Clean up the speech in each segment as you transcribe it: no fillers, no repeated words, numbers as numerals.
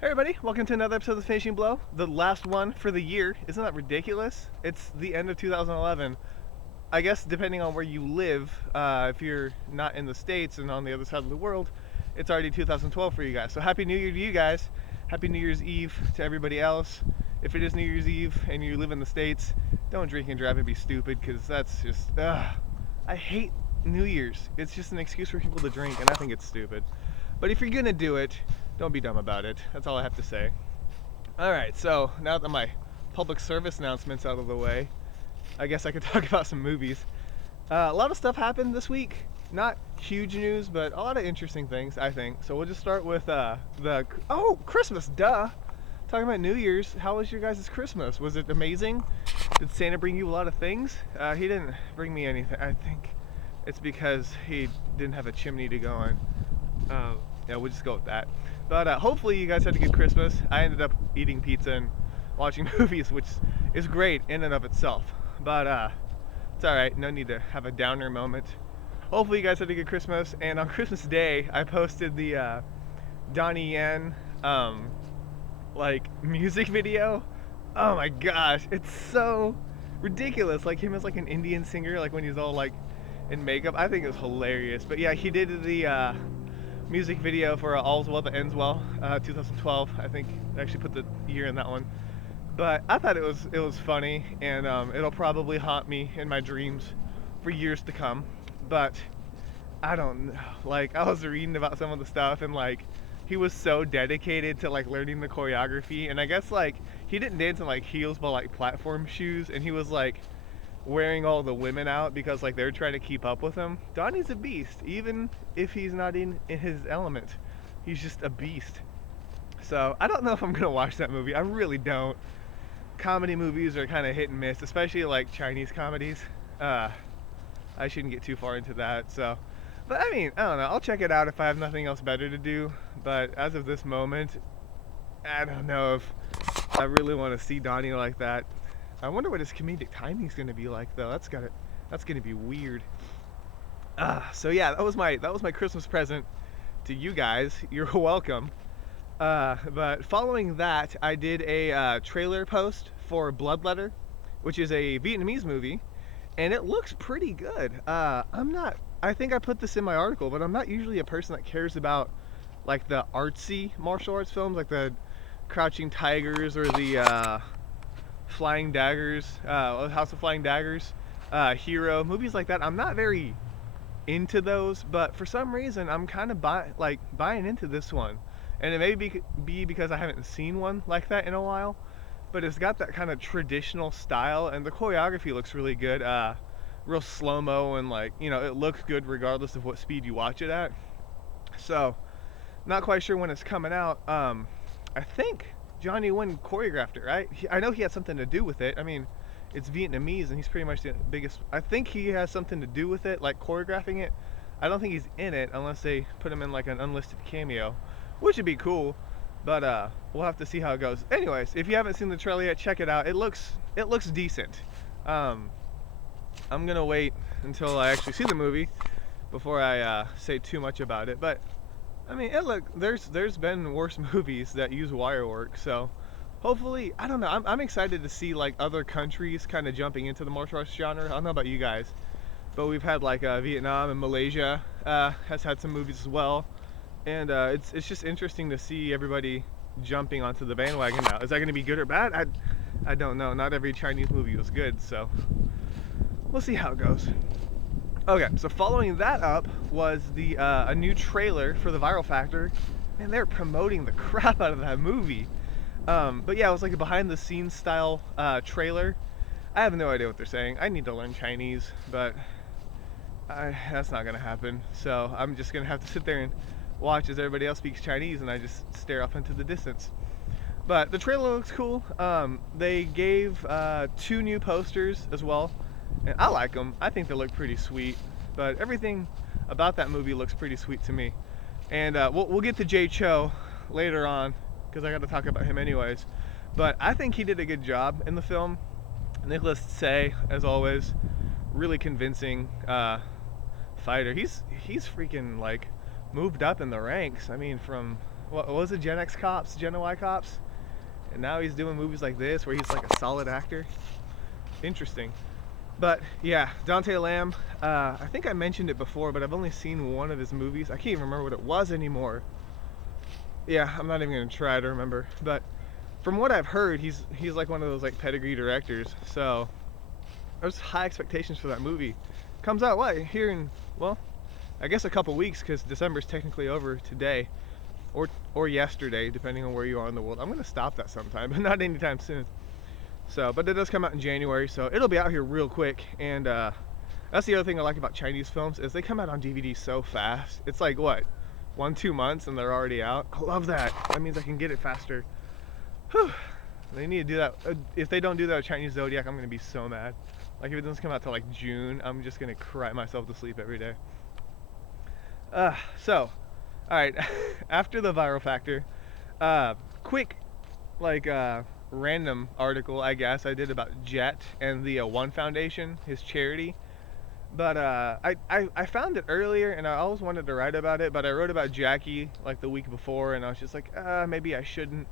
Hey everybody, welcome to another episode of The Finishing Blow, the last one for the year. Isn't that ridiculous? It's the end of 2011. I guess depending on where you live, if you're not in the States and on the other side of the world, it's already 2012 for you guys. So Happy New Year to you guys. Happy New Year's Eve to everybody else. If it is New Year's Eve and you live in the States, don't drink and drive and be stupid, because that's just, I hate New Year's. It's just an excuse for people to drink, and I think it's stupid. But if you're gonna do it, don't be dumb about it. That's all I have to say. Alright, so now that my public service announcement's out of the way, I guess I could talk about some movies. A lot of stuff happened this week. Not huge news, but a lot of interesting things, I think. So we'll just start with Christmas, duh! Talking about New Year's, how was your guys' Christmas? Was it amazing? Did Santa bring you a lot of things? He didn't bring me anything. I think it's because he didn't have a chimney to go on. Yeah, we'll just go with that. But hopefully you guys had a good Christmas. I ended up eating pizza and watching movies, which is great in and of itself. But it's alright, no need to have a downer moment. Hopefully you guys had a good Christmas. And on Christmas Day, I posted the Donnie Yen music video. Oh my gosh, it's so ridiculous. Like him as like an Indian singer, like when he's all like in makeup. I think it was hilarious. But yeah, he did the music video for All's Well That Ends Well, 2012. I think I actually put the year in that one. But I thought it was funny, and it'll probably haunt me in my dreams for years to come. But I don't know. Like, I was reading about some of the stuff, and like he was so dedicated to like learning the choreography, and I guess like he didn't dance in like heels but like platform shoes, and he was like wearing all the women out because like they're trying to keep up with him. Donnie's a beast, even if he's not in his element. He's just a beast. So I don't know if I'm gonna watch that movie. I really don't. Comedy movies are kind of hit and miss, especially like Chinese comedies. I shouldn't get too far into that. So, but I mean, I don't know. I'll check it out if I have nothing else better to do. But as of this moment, I don't know if I really want to see Donnie like that. I wonder what his comedic timing's gonna be like, though. That's gonna be weird. So yeah, that was my Christmas present to you guys. You're welcome. But following that, I did a trailer post for Bloodletter, which is a Vietnamese movie, and it looks pretty good. I think I put this in my article, but I'm not usually a person that cares about like the artsy martial arts films, like the Crouching Tigers or the Flying Daggers, House of Flying Daggers, Hero, movies like that. I'm not very into those, but for some reason I'm kind of buying into this one. And it may be because I haven't seen one like that in a while, but it's got that kind of traditional style, and the choreography looks really good. Real slow-mo, and like, you know, it looks good regardless of what speed you watch it at. So, not quite sure when it's coming out. I think Johnny Wen choreographed it, right? I know he had something to do with it. I mean, it's Vietnamese, and he's pretty much the biggest. I think he has something to do with it, like choreographing it. I don't think he's in it unless they put him in like an unlisted cameo, which would be cool. But we'll have to see how it goes. Anyways, if you haven't seen the trailer yet, check it out. It looks decent. I'm gonna wait until I actually see the movie before I say too much about it. But I mean, there's been worse movies that use wire work, so hopefully, I don't know. I'm excited to see like other countries kind of jumping into the martial arts genre. I don't know about you guys, but we've had like Vietnam and Malaysia has had some movies as well, and it's just interesting to see everybody jumping onto the bandwagon now. Is that going to be good or bad? I don't know. Not every Chinese movie was good, so we'll see how it goes. Okay, so following that up was the a new trailer for The Viral Factor. Man, they're promoting the crap out of that movie. But yeah, it was like a behind-the-scenes style trailer. I have no idea what they're saying. I need to learn Chinese, but that's not gonna happen. So I'm just gonna have to sit there and watch as everybody else speaks Chinese, and I just stare off into the distance. But the trailer looks cool. They gave 2 new posters as well, and I like them. I think they look pretty sweet. But everything about that movie looks pretty sweet to me. And we'll get to Jay Chou later on, because I got to talk about him anyways. But I think he did a good job in the film. Nicholas Tsay, as always, really convincing fighter. He's freaking like moved up in the ranks. I mean, from what was it, Gen X Cops, Gen Y Cops, and now he's doing movies like this where he's like a solid actor. Interesting. But yeah, Dante Lamb. I think I mentioned it before, but I've only seen one of his movies. I can't even remember what it was anymore. Yeah, I'm not even gonna try to remember. But from what I've heard, he's like one of those like pedigree directors. So there's high expectations for that movie. Comes out what here in, well, I guess a couple weeks because December's technically over today, or yesterday, depending on where you are in the world. I'm gonna stop that sometime, but not anytime soon. So, but it does come out in January, so it'll be out here real quick. And that's the other thing I like about Chinese films is they come out on DVD so fast. It's like what, 1-2 months and they're already out. I love that. That means I can get it faster. Whew. They need to do that. If they don't do that with Chinese Zodiac, I'm gonna be so mad. Like if it doesn't come out till like June, I'm just gonna cry myself to sleep every day. So, all right. After the viral factor, quick, like random article I guess I did about Jet and the One Foundation, his charity. But I found it earlier and I always wanted to write about it, but I wrote about Jackie like the week before and I was just like, maybe I shouldn't.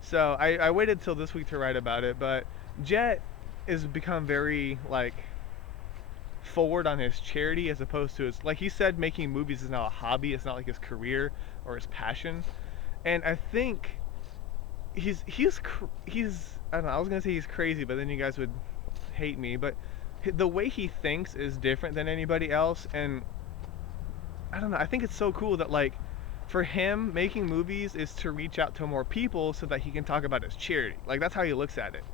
So I waited till this week to write about it. But Jet has become very like forward on his charity as opposed to his, like he said, making movies is now a hobby. It's not like his career or his passion. And I think he's I don't know, I was gonna say he's crazy, but then you guys would hate me. But the way he thinks is different than anybody else, and I don't know. I think it's so cool that like for him making movies is to reach out to more people so that he can talk about his charity. Like that's how he looks at it.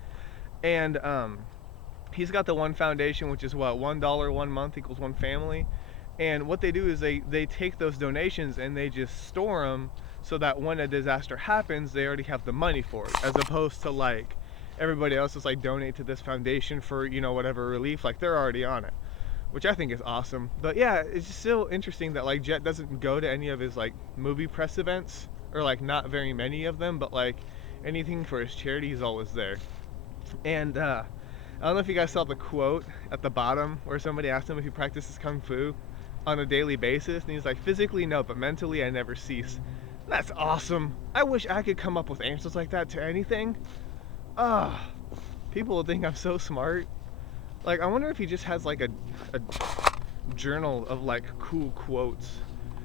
And he's got the One Foundation, which is what, $1 1 month equals one family. And what they do is they take those donations and they just store them so that when a disaster happens, they already have the money for it, as opposed to like everybody else is like donate to this foundation for, you know, whatever relief, like they're already on it, which I think is awesome. But yeah, it's just still interesting that like Jet doesn't go to any of his like movie press events, or like not very many of them, but like anything for his charity, he's always there. And I don't know if you guys saw the quote at the bottom where somebody asked him if he practices kung fu on a daily basis, and he's like, physically no, but mentally I never cease. That's awesome. I wish I could come up with answers like that to anything. People will think I'm so smart. Like I wonder if he just has like a journal of like cool quotes,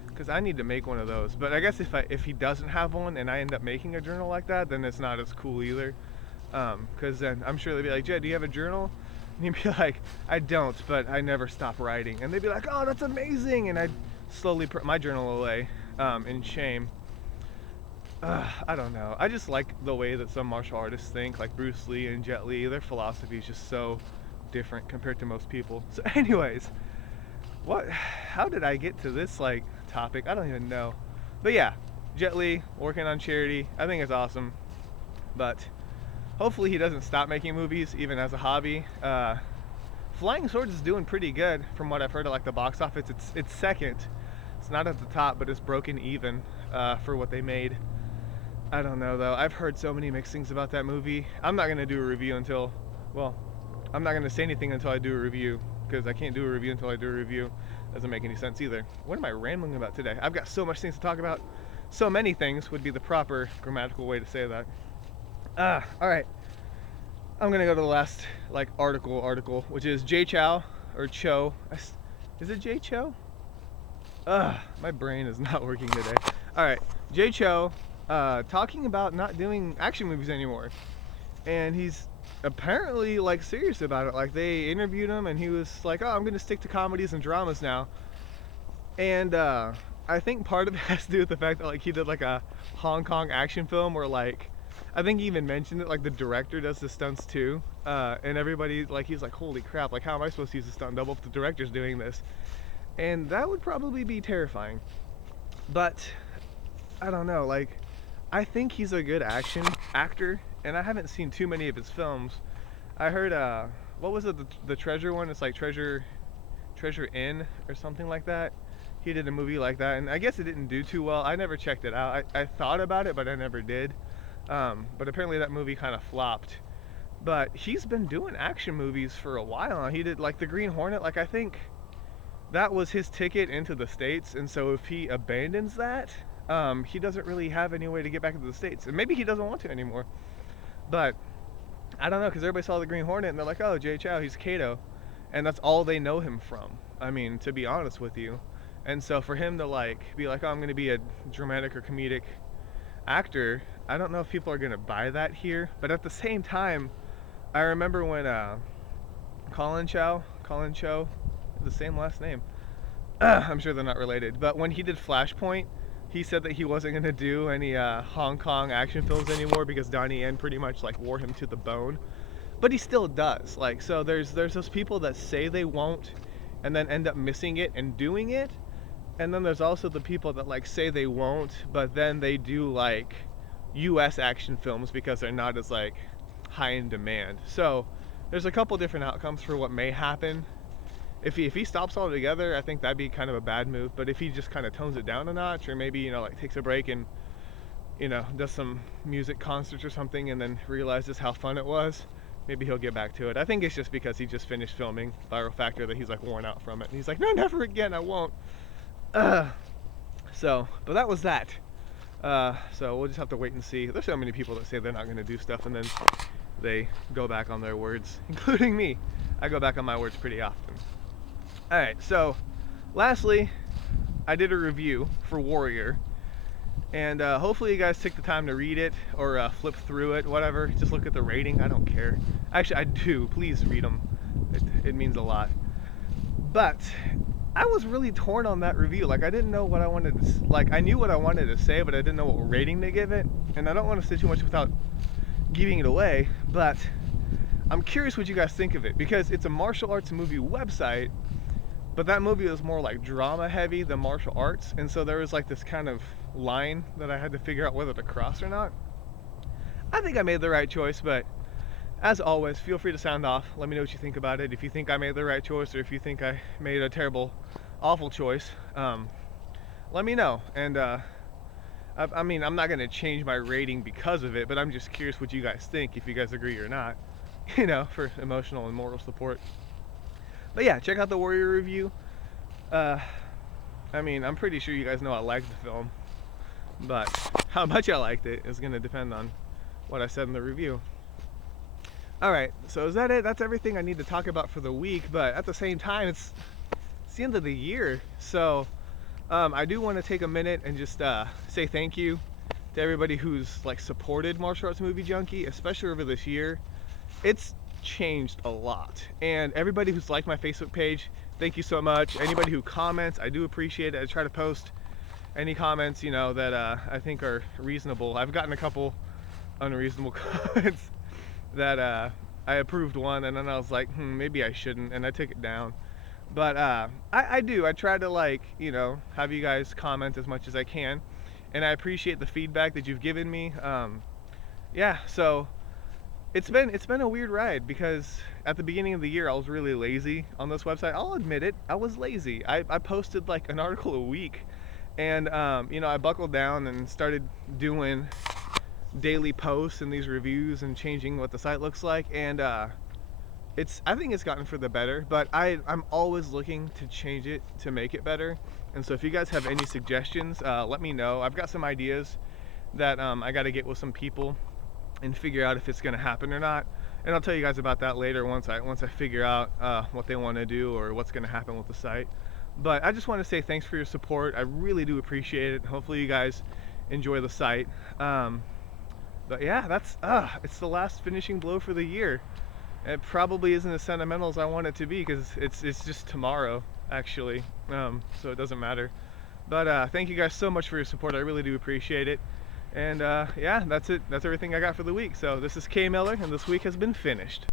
because I need to make one of those. But I guess if he doesn't have one and I end up making a journal like that, then it's not as cool either. Because then I'm sure they'd be like, Jed, do you have a journal? And he'd be like, I don't, but I never stop writing. And they'd be like, oh, that's amazing. And I'd slowly put my journal away in shame. I don't know. I just like the way that some martial artists think, like Bruce Lee and Jet Li. Their philosophy is just so different compared to most people. So anyways, how did I get to this like topic? I don't even know. But yeah, Jet Li working on charity. I think it's awesome. But hopefully he doesn't stop making movies even as a hobby. Flying Swords is doing pretty good from what I've heard at like the box office. It's second. It's not at the top, but it's broken even for what they made. I don't know though. I've heard so many mixed things about that movie. I'm not gonna do a review until, well, I'm not gonna say anything until I do a review, because I can't do a review until I do a review. Doesn't make any sense either. What am I rambling about today? I've got so much things to talk about. So many things would be the proper grammatical way to say that. All right. I'm gonna go to the last like article, which is Jay Chow or Cho. Is it Jay Cho? My brain is not working today. All right, Jay Cho. Talking about not doing action movies anymore, and he's apparently like serious about it. Like they interviewed him and he was like, oh, I'm gonna stick to comedies and dramas now. And I think part of it has to do with the fact that like he did like a Hong Kong action film where like I think he even mentioned it, like the director does the stunts too, and everybody like he's like, holy crap, like how am I supposed to use a stunt double if the director's doing this? And that would probably be terrifying. But I don't know, like I think he's a good action actor, and I haven't seen too many of his films. I heard, what was it, the Treasure one? It's like Treasure Inn or something like that. He did a movie like that, and I guess it didn't do too well. I never checked it out. I thought about it, but I never did. But apparently that movie kind of flopped. But he's been doing action movies for a while now. He did like The Green Hornet. Like I think that was his ticket into the States, and so if he abandons that, he doesn't really have any way to get back into the States. And maybe he doesn't want to anymore. But I don't know, because everybody saw the Green Hornet and they're like, oh, Jay Chou, he's Kato. And that's all they know him from. I mean, to be honest with you. And so for him to like be like, oh, I'm going to be a dramatic or comedic actor, I don't know if people are going to buy that here. But at the same time, I remember when Colin Cho, the same last name. I'm sure they're not related. But when he did Flashpoint, he said that he wasn't going to do any Hong Kong action films anymore because Donnie Yen pretty much like wore him to the bone. But he still does. Like, so there's those people that say they won't and then end up missing it and doing it. And then there's also the people that like say they won't, but then they do like US action films because they're not as like high in demand. So there's a couple different outcomes for what may happen. If he stops altogether, I think that'd be kind of a bad move. But if he just kind of tones it down a notch, or maybe, you know, like takes a break and, you know, does some music concerts or something and then realizes how fun it was, maybe he'll get back to it. I think it's just because he just finished filming Viral Factor that he's like worn out from it. And he's like, no, never again, I won't. So, but that was that. So we'll just have to wait and see. There's so many people that say they're not going to do stuff and then they go back on their words, including me. I go back on my words pretty often. Alright, so lastly, I did a review for Warrior, and hopefully you guys took the time to read it or flip through it, whatever. Just look at the rating. I don't care. Actually, I do. Please read them. It means a lot. But I was really torn on that review. Like, I didn't know what I wanted to, like, I knew what I wanted to say, but I didn't know what rating to give it. And I don't want to say too much without giving it away, but I'm curious what you guys think of it, because it's a martial arts movie website, but that movie was more like drama heavy than martial arts, and so there was like this kind of line that I had to figure out whether to cross or not. I think I made the right choice, but as always, feel free to sound off. Let me know what you think about it. If you think I made the right choice, or if you think I made a terrible, awful choice, let me know. And I mean, I'm not going to change my rating because of it, but I'm just curious what you guys think, if you guys agree or not, you know, for emotional and moral support. But yeah, check out the Warrior review. I mean, I'm pretty sure you guys know I liked the film, but how much I liked it is going to depend on what I said in the review. Alright, so is that it? That's everything I need to talk about for the week, but at the same time, it's the end of the year, so I do want to take a minute and just say thank you to everybody who's like supported Martial Arts Movie Junkie, especially over this year. It's changed a lot, and everybody who's liked my Facebook page, thank you so much. Anybody who comments, I do appreciate it. I try to post any comments, you know, that I think are reasonable. I've gotten a couple unreasonable comments that I approved one, and then I was like, maybe I shouldn't, and I took it down. But I try to, like, you know, have you guys comment as much as I can, and I appreciate the feedback that you've given me. Yeah, so it's been a weird ride, because at the beginning of the year I was really lazy on this website. I'll admit it, I was lazy. I posted like an article a week, and you know, I buckled down and started doing daily posts and these reviews and changing what the site looks like, and I think it's gotten for the better, but I'm always looking to change it to make it better. And so if you guys have any suggestions, let me know. I've got some ideas that I got to get with some people and figure out if it's going to happen or not, and I'll tell you guys about that later once I figure out what they want to do or what's going to happen with the site. But I just want to say thanks for your support. I really do appreciate it. Hopefully you guys enjoy the site. But yeah, that's it's the last finishing blow for the year. It probably isn't as sentimental as I want it to be, because it's just tomorrow actually, so it doesn't matter. But thank you guys so much for your support. I really do appreciate it. And yeah, that's it. That's everything I got for the week. So this is K Miller, and this week has been finished.